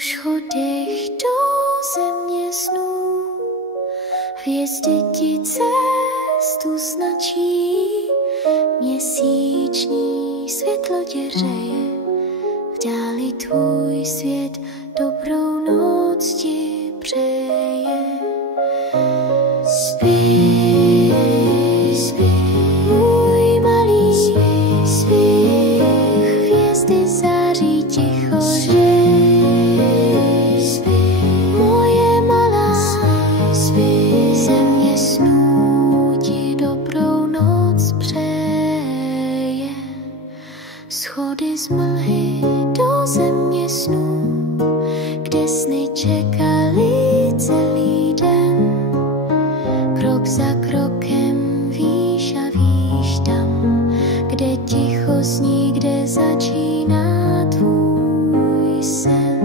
schodech do země snů. Hvězdy ti cestu značí, měsíční světlo tě hřeje. V dáli tvůj svět dobrou noc ti přeje. Spí, spí, můj malý, spí, hvězdy září ticho, že spí, moje malá, spí, země snů ti dobrou noc přeje. Schody z mlhy do země snů, kde sny čekali celý den. Krok za krokem víš a víš tam, kde ticho zní, kde začíná tvůj sen.